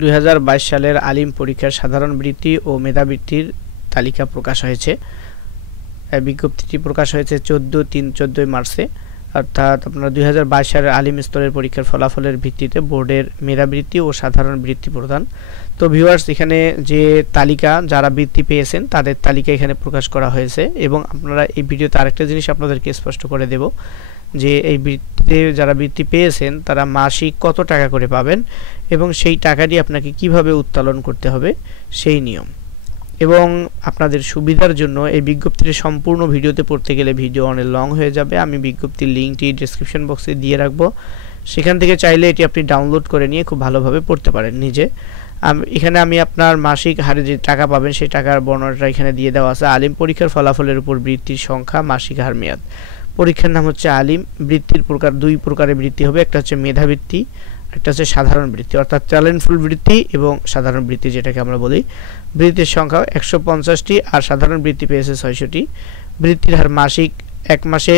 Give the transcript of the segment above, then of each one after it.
2022 সালের আলিম পরীক্ষার সাধারণ বৃত্তি ও মেধাবৃত্তির তালিকা প্রকাশ হয়েছে। বিজ্ঞপ্তিটি প্রকাশ হয়েছে 14 মার্চে। অর্থাৎ আপনারা 2022 সালের আলিম স্তরের পরীক্ষার ফলাফলের ভিত্তিতে বোর্ডের মেধাবৃত্তি ও সাধারণ বৃত্তি প্রদান। তো ভিউয়ার্স, এখানে যে তালিকা যারা বৃত্তি পেয়েছেন তাদের তালিকা এখানে প্রকাশ করা হয়েছে। এবং আপনারা এই ভিডিওতে আরেকটা জিনিস আপনাদেরকে স্পষ্ট করে দেব যে এই বৃত্তিতে যারা বৃত্তি পেয়েছেন তারা মাসিক কত টাকা করে পাবেন এবং সেই টাকাটি আপনাকে কিভাবে উত্তোলন করতে হবে সেই নিয়ম। এবং আপনাদের সুবিধার জন্য এই বিজ্ঞপ্তির সম্পূর্ণ ভিডিওতে পড়তে গেলে ভিডিও অনেক লং হয়ে যাবে। আমি বিজ্ঞপ্তির লিঙ্কটি ডেসক্রিপশন বক্সে দিয়ে রাখবো, সেখান থেকে চাইলে এটি আপনি ডাউনলোড করে নিয়ে খুব ভালোভাবে পড়তে পারেন নিজে। এখানে আমি আপনার মাসিক হারে যে টাকা পাবেন সেই টাকার বর্ণনাটা এখানে দিয়ে দেওয়া আছে। আলিম পরীক্ষার ফলাফলের উপর বৃত্তির সংখ্যা, মাসিক হার, মেয়াদ। পরীক্ষার নাম হচ্ছে আলিম। বৃত্তির প্রকার দুই প্রকারের বৃত্তি হবে, একটা হচ্ছে মেধাবৃত্তি, একটা হচ্ছে সাধারণ বৃত্তি, অর্থাৎ ট্যালেন্টফুল বৃত্তি এবং সাধারণ বৃত্তি যেটাকে আমরা বলি। বৃত্তির সংখ্যা 150টি আর সাধারণ বৃত্তি পেয়েছে 600টি। বৃত্তির হার মাসিক, এক মাসে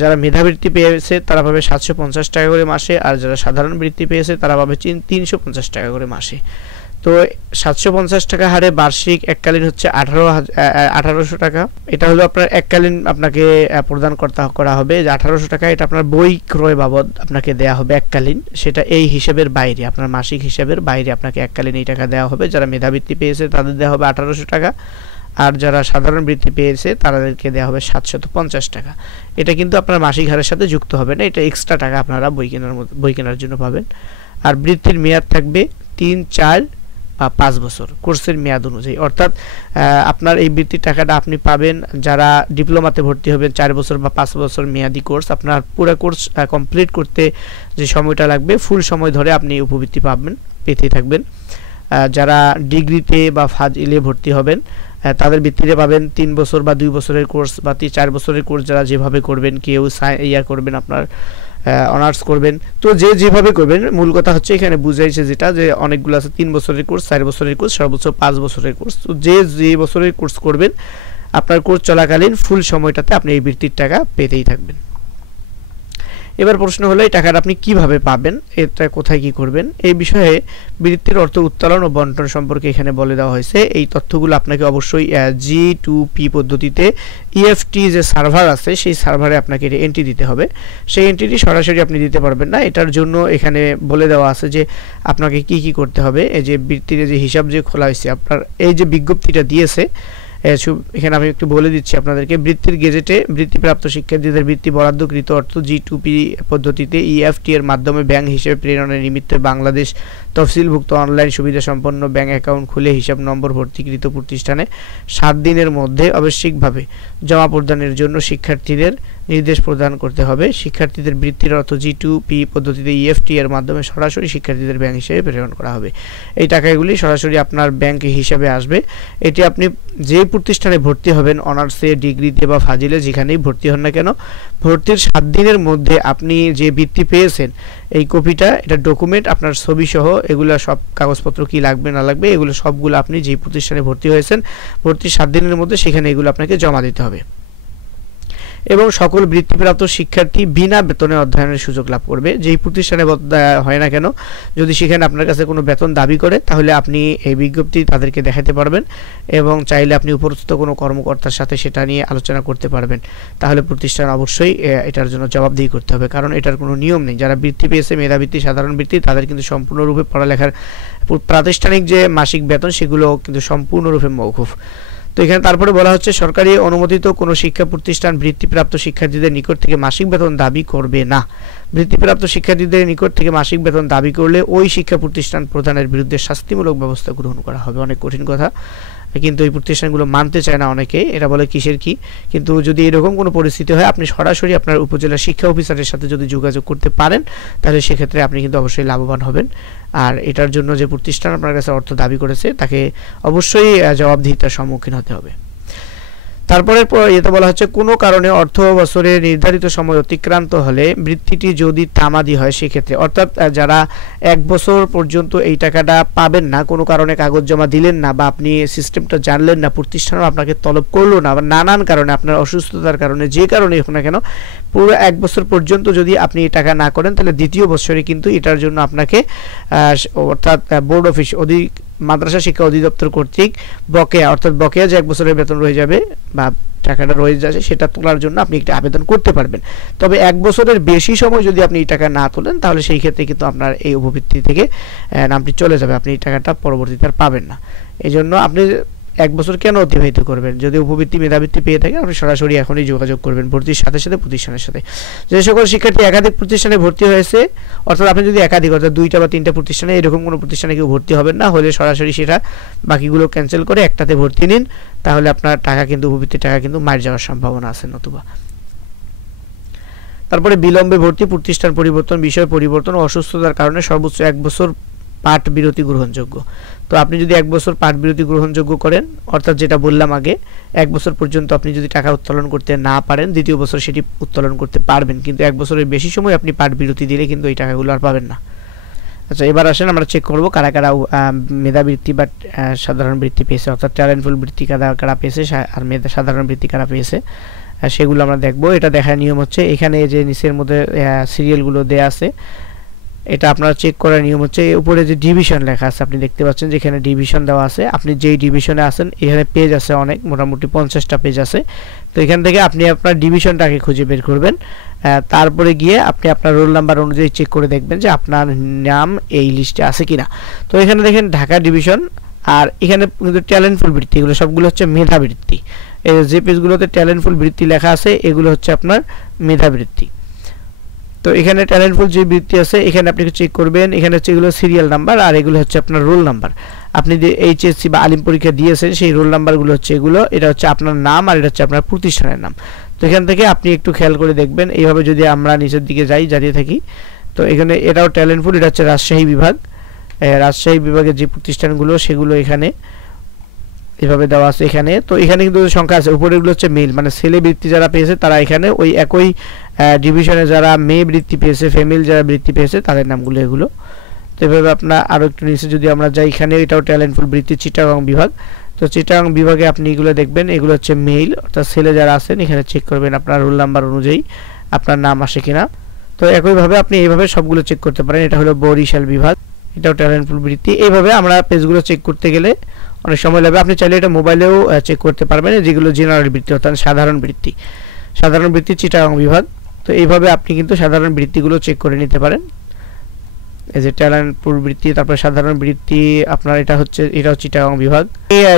যারা মেধাবৃত্তি পেয়েছে তারা পাবে 750 টাকা করে মাসে, আর যারা সাধারণ বৃত্তি পেয়েছে তারা পাবে 350 টাকা করে মাসে। তো 750 টাকা হারে বার্ষিক এককালীন হচ্ছে 1800 টাকা। এটা হলো আপনার এককালীন আপনাকে প্রদান করা হবে যে 1800 টাকা। এটা আপনার বই ক্রয় বাবদ আপনাকে দেয়া হবে এককালীন, সেটা এই হিসাবের বাইরে, আপনার মাসিক হিসাবের বাইরে আপনাকে এককালীন এই টাকা দেওয়া হবে। যারা মেধাবৃত্তি পেয়েছে তাদের দেওয়া হবে 1800 টাকা, আর যারা সাধারণ বৃত্তি পেয়েছে তাদেরকে দেওয়া হবে 750 টাকা। এটা কিন্তু আপনার মাসিক হারের সাথে যুক্ত হবে না, এটা এক্সট্রা টাকা আপনারা বই কেনার জন্য পাবেন। আর বৃত্তির মেয়াদ থাকবে 3, 4 বা 5 বছর কোর্সের মেয়াদ অনুযায়ী। অর্থাৎ আপনার এই বৃত্তির টাকাটা আপনি পাবেন যারা ডিপ্লোমাতে ভর্তি হবেন 4 বছর বা 5 বছর মেয়াদি কোর্স। আপনার পুরো কোর্স কমপ্লিট করতে যে সময়টা লাগবে ফুল সময় ধরে আপনি উপবৃত্তি পেতে থাকবেন। যারা ডিগ্রিতে বা ফাজিলে ভর্তি হবেন তাদের বৃত্তিতে পাবেন 3 বছর বা 2 বছরের কোর্স বা 4 বছরের কোর্স যারা যেভাবে করবেন, কেউ করবেন আপনার অনার্স করবেন, তো যেভাবে করবেন। মূল কথা হচ্ছে এখানে বুঝাইছে যেটা যে অনেকগুলো আছে 3 বছরের কোর্স, 4 বছরের কোর্স, সর্বোচ্চ 5 বছরের কোর্স। তো যে বছরের কোর্স করবেন আপনার কোর্স চলাকালীন ফুল সময়টাতে আপনি এই বৃত্তির টাকা পেতেই থাকবেন। এবার প্রশ্ন হলো এই টাকাটা আপনি কিভাবে পাবেন, এটা কোথায় কি করবেন। এই বিষয়ে বৃত্তির অর্থ উত্তোলন ও বন্টন সম্পর্কে এখানে বলে দেওয়া হয়েছে। এই তথ্যগুলো আপনাকে অবশ্যই G2P পদ্ধতিতে EFT যে সার্ভার আছে সেই সার্ভারে আপনাকে এন্ট্রি দিতে হবে। সেই এন্ট্রিটি সরাসরি আপনি দিতে পারবেন না, এটার জন্য এখানে বলে দেওয়া আছে যে আপনাকে কি কি করতে হবে। এই যে বৃত্তির যে হিসাব যে খোলা হয়েছে, আপনার এই যে বিজ্ঞপ্তিটা দিয়েছে এখানে আমি একটু বলে দিচ্ছি আপনাদেরকে। বৃত্তির গেজেটে বৃত্তিপ্রাপ্ত শিক্ষার্থীদের বৃত্তি বরাদ্দকৃত অর্থ G2P পদ্ধতিতে EFT এর মাধ্যমে ব্যাংক হিসেবে প্রেরণের নিমিত্তে বাংলাদেশ তফসিলভুক্ত অনলাইন সুবিধা সম্পন্ন ব্যাংক অ্যাকাউন্ট খুলে হিসাব নম্বর ভর্তিকৃত প্রতিষ্ঠানে 7 দিনের মধ্যে আবশ্যিকভাবে জমা প্রদানের জন্য শিক্ষার্থীদের নির্দেশ প্রদান করতে হবে। শিক্ষার্থীদের বৃত্তির অর্থ G2P পদ্ধতিতে EFT এর মাধ্যমে সরাসরি শিক্ষার্থীদের ব্যাংক হিসেবে প্রেরণ করা হবে। এই টাকাগুলি সরাসরি আপনার ব্যাংক হিসাবে আসবে। এটি আপনি যে প্রতিষ্ঠানে ভর্তি হবেন, অনার্সে, ডিগ্রিতে বা ফাজিলে যেখানেই ভর্তি হন না কেন, ভর্তির 7 দিনের মধ্যে আপনি যে বৃত্তি পেয়েছেন এই কপিটা, এটা ডকুমেন্ট, আপনার ছবি সহ এগুলো সব কাগজপত্র কি লাগবে না লাগবে এগুলো সবগুলো আপনি যে প্রতিষ্ঠানে ভর্তি হয়েছেন ভর্তির 7 দিনের মধ্যে সেখানে এগুলো আপনাকে জমা দিতে হবে। এবং সকল বৃত্তিপ্রাপ্ত শিক্ষার্থী বিনা বেতনে অধ্যয়নের সুযোগ লাভ করবে। যেই প্রতিষ্ঠানে হয় না কেন, যদি সেখানে আপনার কাছে কোনো বেতন দাবি করে তাহলে আপনি এই বিজ্ঞপ্তি তাদেরকে দেখাতে পারবেন এবং চাইলে আপনি উপরস্থ কোনো কর্মকর্তার সাথে সেটা নিয়ে আলোচনা করতে পারবেন। তাহলে প্রতিষ্ঠান অবশ্যই এটার জন্য জবাবদিহি করতে হবে, কারণ এটার কোনো নিয়ম নেই। যারা বৃত্তি পেয়েছে, মেধাবৃত্তি, সাধারণ বৃত্তি, তাদের কিন্তু সম্পূর্ণরূপে পড়ালেখার প্রাতিষ্ঠানিক যে মাসিক বেতন সেগুলো কিন্তু সম্পূর্ণরূপে মওকুফ। তো এখানে তারপরে বলা হচ্ছে সরকারি অনুমোদিত কোনো শিক্ষা প্রতিষ্ঠান বৃত্তিপ্রাপ্ত শিক্ষার্থীদের নিকট থেকে মাসিক বেতন দাবি করবে না। বৃত্তিপ্রাপ্ত শিক্ষার্থীদের নিকট থেকে মাসিক বেতন দাবি করলে ওই শিক্ষা প্রতিষ্ঠান প্রধানের বিরুদ্ধে শাস্তিমূলক ব্যবস্থা গ্রহণ করা হবে। অনেক কঠিন কথা, কিন্তু এই প্রতিষ্ঠানগুলো মানতে চায় না অনেকে, এরা বলে কিসের কি। কিন্তু যদি এরকম কোনো পরিস্থিতি হয় আপনি সরাসরি আপনার উপজেলা শিক্ষা অফিসারের সাথে যদি যোগাযোগ করতে পারেন তাহলে সেক্ষেত্রে আপনি কিন্তু অবশ্যই লাভবান হবেন। আর এটার জন্য যে প্রতিষ্ঠান আপনার কাছে অর্থ দাবি করেছে তাকে অবশ্যই জবাবদিহিতার সম্মুখীন হতে হবে। তারপরে এতে বলা হচ্ছে কোনো কারণে অর্থ বছরের নির্ধারিত সময় অতিক্রান্ত হলে বৃত্তিটি যদি তামাদি হয় সেক্ষেত্রে, অর্থাৎ যারা 1 বছর পর্যন্ত এই টাকাটা পাবেন না, কোনো কারণে কাগজ জমা দিলেন না বা আপনি সিস্টেমটা জানলেন না, প্রতিষ্ঠানও আপনাকে তলব করলো না বা নানান কারণে আপনার অসুস্থতার কারণে যে কারণেই হোক না কেন পুরো 1 বছর পর্যন্ত যদি আপনি এই টাকা না করেন তাহলে দ্বিতীয় বছরে কিন্তু এটার জন্য আপনাকে অর্থাৎ বোর্ড অফিস মাদ্রাসা শিক্ষা অধিদপ্তর কর্তৃক বকেয়া, অর্থাৎ বকেয়া যে 1 বছরের বেতন রয়ে যাবে বা টাকাটা রয়ে যাচ্ছে সেটা তোলার জন্য আপনি একটা আবেদন করতে পারবেন। তবে 1 বছরের বেশি সময় যদি আপনি এই টাকা না তোলেন তাহলে সেই ক্ষেত্রে কিন্তু আপনার এই উপবৃত্তি থেকে নামটি চলে যাবে, আপনি এই টাকাটা পরবর্তীতে আর পাবেন না। এই জন্য আপনি 1 বছর কেন অতিবাহিত করবেন? যদি উপবৃত্তি মেধাবৃত্তি পেয়ে থাকেন আপনি সরাসরি এখনই যোগাযোগ করবেন ভর্তির সাথে সাথে প্রতিষ্ঠানের সাথে। যে সকল শিক্ষার্থী একাধিক প্রতিষ্ঠানে ভর্তি হয়েছে, অর্থাৎ আপনি যদি একাধিক অর্থাৎ 2টা বা 3টা প্রতিষ্ঠানে, এরকম কোনো প্রতিষ্ঠানে কেউ ভর্তি হবেন না, হলে সরাসরি সেটা বাকিগুলো ক্যান্সেল করে একটাতে ভর্তি নিন, তাহলে আপনার টাকা কিন্তু উপবৃত্তির টাকা কিন্তু মার যাওয়ার সম্ভাবনা আছে নতুবা। তারপরে বিলম্বে ভর্তি, প্রতিষ্ঠান পরিবর্তন, বিষয় পরিবর্তন ও অসুস্থতার কারণে সর্বোচ্চ 1 বছর পাঠ বিরতি গ্রহণযোগ্য। তো আপনি যদি 1 বছর পাঠ বিরতি গ্রহণযোগ্য করেন, অর্থাৎ যেটা বললাম আগে 1 বছর পর্যন্ত আপনি যদি টাকা উত্তোলন করতে না পারেন দ্বিতীয় বছর সেটি উত্তোলন করতে পারবেন, কিন্তু 1 বছরের বেশি সময় আপনি পাঠ বিরতি দিলে কিন্তু এই টাকাগুলো আর পাবেন না। আচ্ছা, এবার আসেন আমরা চেক করব কারা কারা মেধাবৃত্তি বা সাধারণ বৃত্তি পেয়েছে, অর্থাৎ ট্যালেন্টফুল বৃত্তি কারা পেয়েছে আর সাধারণ বৃত্তি কারা পেয়েছে সেগুলো আমরা দেখব। এটা দেখার নিয়ম হচ্ছে এখানে যে নিচের মধ্যে সিরিয়ালগুলো দেয়া আছে, এটা আপনারা চেক করার নিয়ম হচ্ছে উপরে যে ডিভিশন লেখা আছে আপনি দেখতে পাচ্ছেন যেখানে ডিভিশন দেওয়া আছে, আপনি যেই ডিভিশনে আছেন এখানে পেজ আছে অনেক, মোটামুটি 50টা পেজ আছে। তো এখান থেকে আপনি আপনার ডিভিশনটাকে খুঁজে বের করবেন, তারপরে গিয়ে আপনি আপনার রোল নাম্বার অনুযায়ী চেক করে দেখবেন যে আপনার নাম এই লিস্টে আছে কিনা। তো এখানে দেখেন ঢাকা ডিভিশন, আর এখানে কিন্তু ট্যালেন্টফুল বৃত্তি, এগুলো সবগুলো হচ্ছে মেধাবৃত্তি। এই যে পেজগুলোতে ট্যালেন্টফুল বৃত্তি লেখা আছে এগুলো হচ্ছে আপনার মেধাবৃত্তি। তো এখানে ট্যালেন্টফুল যে বৃত্তি আছে এখানে আপনি চেক করবেন, এখানে হচ্ছে এগুলো সিরিয়াল নাম্বার আর এগুলো হচ্ছে আপনার রোল নাম্বার। আপনি যে এইচএসসি বা আলিম পরীক্ষা দিয়েছেন সেই রোল নাম্বারগুলো হচ্ছে এগুলো, এটা হচ্ছে আপনার নাম আর এটা হচ্ছে আপনার প্রতিষ্ঠানের নাম। তো এখান থেকে আপনি একটু খেয়াল করে দেখবেন, এইভাবে যদি আমরা নিচের দিকে যাই দাঁড়িয়ে থাকি, তো এখানে এটাও ট্যালেন্টফুল, এটা হচ্ছে রাজশাহী বিভাগ, রাজশাহী বিভাগের যে প্রতিষ্ঠানগুলো সেগুলো এখানে এভাবে দেওয়া আছে এখানে। তো এখানে কিন্তু সংখ্যা আছে, উপরেগুলো হচ্ছে মেল মানে ছেলে বৃত্তি যারা পেয়েছে তারা এখানে ওই একই ডিভিশনে যারা মেয়ে বৃত্তি পেয়েছে, ফিমেল যারা বৃত্তি পেয়েছে তাদের নামগুলো এগুলো। তো এভাবে আপনার আরও একটু নিচে যদি আমরা যাই, এখানে এটাও ট্যালেন্টফুল বৃত্তি চিটাগং বিভাগ। তো চিটাগং বিভাগে আপনি এগুলো দেখবেন, এগুলো হচ্ছে মেল অর্থাৎ ছেলে যারা আছেন, এখানে চেক করবেন আপনার রোল নাম্বার অনুযায়ী আপনার নাম আসে কিনা। তো একইভাবে আপনি এইভাবে সবগুলো চেক করতে পারেন। এটা হলো বরিশাল বিভাগ, এটাও ট্যালেন্টফুল বৃত্তি। এইভাবে আমরা পেজগুলো চেক করতে গেলে অনেক সময় লাগবে, আপনি চাইলে এটা মোবাইলেও চেক করতে পারবেন, যেগুলো জেনারেল বৃত্তি অর্থাৎ সাধারণ বৃত্তি চিটাগং বিভাগ। তো এইভাবে আপনি কিন্তু সাধারণ বৃত্তিগুলো চেক করে নিতে পারেন, এই যে ট্যালেন্টফুল বৃত্তি, তারপর সাধারণ বৃত্তি আপনার এটাও চিটাগং বিভাগ।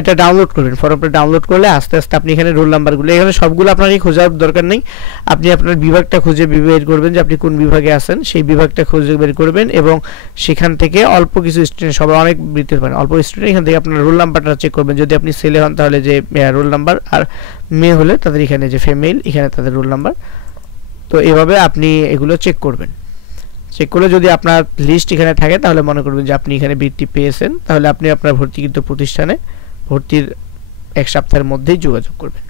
এটা ডাউনলোড করবেন, ফর্মটা ডাউনলোড করলে আস্তে আস্তে আপনি এখানে রোল নাম্বারগুলো, এখানে সবগুলো আপনাকে খোঁজার দরকার নেই, আপনি আপনার বিভাগটা খুঁজে বের করবেন যে আপনি কোন বিভাগে আছেন, সেই বিভাগটা খুঁজে বের করবেন এবং সেখান থেকে অল্প কিছু স্টুডেন্ট, সবাই অনেক বৃত্তি পারেন, অল্প স্টুডেন্ট এখান থেকে আপনার রোল নাম্বারটা চেক করবেন। যদি আপনি ছেলে হন তাহলে যে রোল নাম্বার, আর মেয়ে হলে তাদের এখানে যে ফিমেল এখানে তাদের রোল নাম্বার। তো এভাবে আপনি এগুলো চেক করবেন। চেক করলে যদি আপনার লিস্ট এখানে থাকে তাহলে মনে করবেন যে আপনি এখানে বৃত্তি পেয়েছেন, তাহলে আপনি আপনার ভর্তিকৃত প্রতিষ্ঠানে ভর্তির 1 সপ্তাহের মধ্যেই যোগাযোগ করবেন।